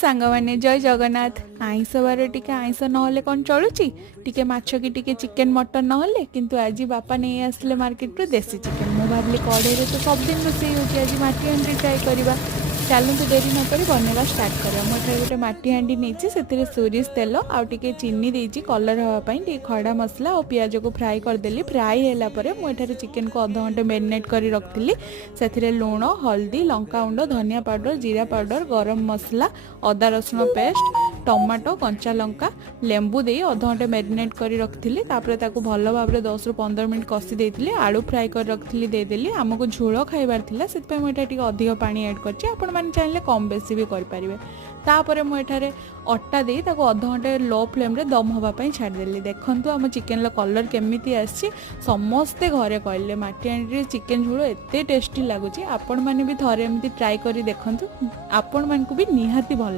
सांगवाने जय जगन्नाथ। आईस बार टिके आईस नहले कौन चलुची, टिके माछ कि टिके चिकेन मटन नहले किंतु आज बापा नहीं आसले मार्केट रू देसी चिकेन। मु भाविली कड़े तो सब दिन रोषे होची, आज माटी हांडी ट्राए करबा। चलतु देरी न करी बनवा स्टार्ट करा। मोठे गोटे माटी हांडी नहीं से सोरिष तेल आउ टिके चीनी देइची कलर हवापाई, टिके खड़ा मसला और पियाज को फ्राए करदेली। फ्राए होला परे मु एठारे चिकेन को अध घंटे मैरिनेट करी रखिली। से लुण हल्दी लंका गुंड धनिया पाउडर जीरा पाउडर गरम मसला अदा रसुण पेस्ट टमाटो कंचा लंका लेंबू दे अध घंटे मैरिनेट करी रखिली। तापर ताकू भल भाव 10 ରୁ 15 मिनट कषि देइतिली। आलू फ्राए कर रखिली देदेली। आमको झोल खाइबार थिला सेतपे मु एटा टिके अधिक पानी ऐड करछि। आपण माने चाहिले कम बेसी भी करि परिबे। तापर मु एठारे अट्टा दे ताको अध घंटे लो फ्लेम रे दम हवा पई छाड़ देली। देखंतु आम चिकेन लो कलर केमिति आछि। समस्ते घरे कहले माटी हांडी रे चिकेन झोल एते टेस्टी लागुछि। आपण माने भी थरे एमिति ट्राई करी देखंतु, आपण मानकु भी निहाती भल